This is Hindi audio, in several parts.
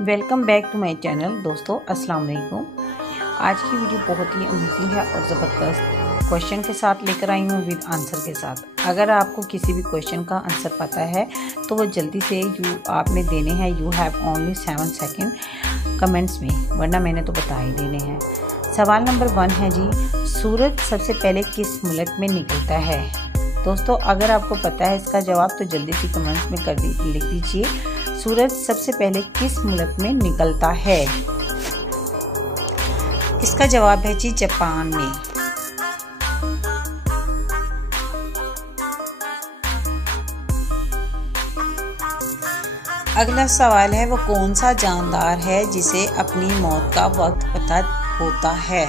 Welcome back to my channel. दोस्तों अस्सलाम वालेकुम। आज की वीडियो बहुत ही अमेजिंग है और ज़बरदस्त क्वेश्चन के साथ लेकर आई हूँ विद आंसर के साथ। अगर आपको किसी भी क्वेश्चन का आंसर पता है तो वो जल्दी से आपने देने हैं। You have only 7 second comments में, वरना मैंने तो बता ही देने हैं। सवाल नंबर 1 है जी, सूरज सबसे पहले किस मुल्क में निकलता है? दोस्तों अगर आपको पता है इसका जवाब तो जल्दी से कमेंट्स में लिख दीजिए। सूरज सबसे पहले किस मुल्क में निकलता है? इसका जवाब है जी जापान में। अगला सवाल है, वो कौन सा जानदार है जिसे अपनी मौत का वक्त पता होता है?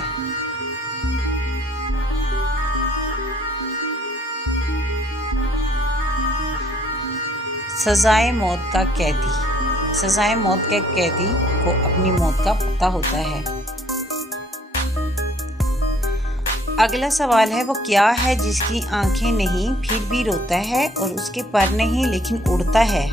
सजाए मौत का कैदी। सजाए मौत के कैदी को अपनी मौत का पता होता है। अगला सवाल है, वो क्या है जिसकी आंखें नहीं फिर भी रोता है और उसके पर नहीं लेकिन उड़ता है?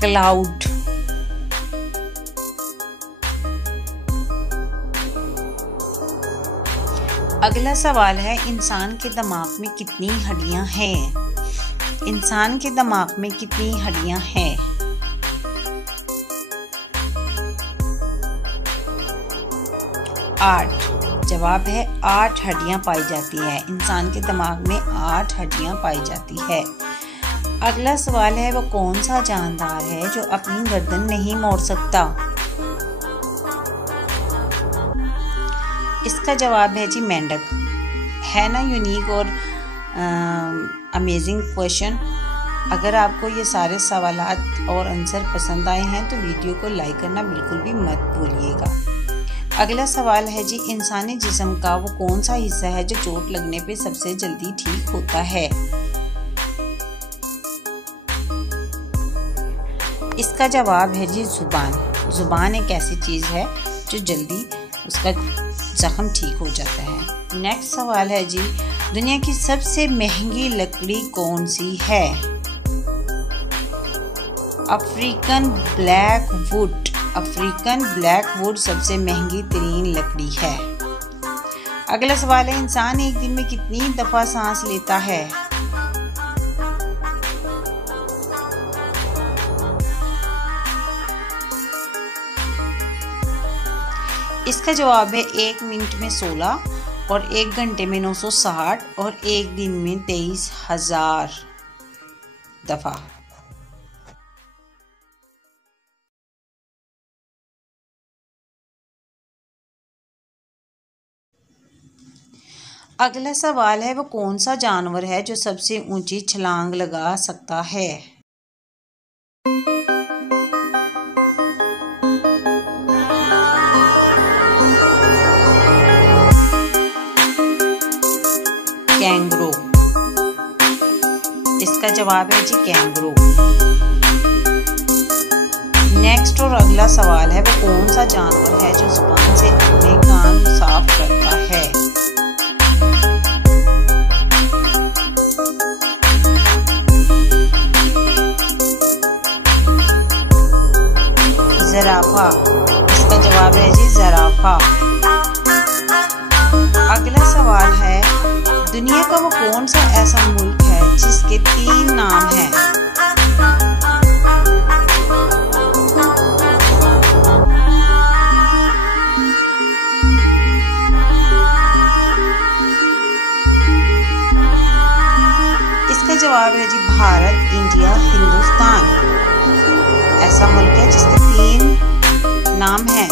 क्लाउड। अगला सवाल है, इंसान के दिमाग में कितनी हड्डियां हैं? इंसान के दिमाग में कितनी हड्डियां हैं? 8। जवाब है 8 हड्डियां पाई जाती है। इंसान के दिमाग में 8 हड्डियां पाई जाती है। अगला सवाल है, वो कौन सा जानदार है जो अपनी गर्दन नहीं मोड़ सकता? इसका जवाब है जी मेंढक। है ना यूनिक और अमेजिंग क्वेश्चन। अगर आपको ये सारे सवालात और आंसर पसंद आए हैं तो वीडियो को लाइक करना बिल्कुल भी मत भूलिएगा। अगला सवाल है जी, इंसानी जिस्म का वो कौन सा हिस्सा है जो चोट लगने पे सबसे जल्दी ठीक होता है? इसका जवाब है जी जुबान। जुबान एक ऐसी चीज़ है जो जल्दी उसका जख्म ठीक हो जाता है। नेक्स्ट सवाल है जी, दुनिया की सबसे महंगी लकड़ी कौन सी है? African black would. African black would सबसे महंगी तरीन लकड़ी है। अगला सवाल है, इंसान एक दिन में कितनी दफा सांस लेता है? इसका जवाब है 1 मिनट में 16 और 1 घंटे में 960 और 1 दिन में 23,000 दफा। अगला सवाल है, वो कौन सा जानवर है जो सबसे ऊंची छलांग लगा सकता है? कैंगरू। इसका जवाब है जी कैंगरू। नेक्स्ट और अगला सवाल है, वो कौन सा जानवर है जो जुबान से अपने कान साफ करता है? ज़राफ़ा। इसका जवाब है जी ज़राफ़ा। अगला सवाल है, दुनिया का वो कौन सा ऐसा मुल्क है जिसके 3 नाम हैं? इसका जवाब है जी भारत, इंडिया, हिंदुस्तान। ऐसा मुल्क है जिसके 3 नाम हैं।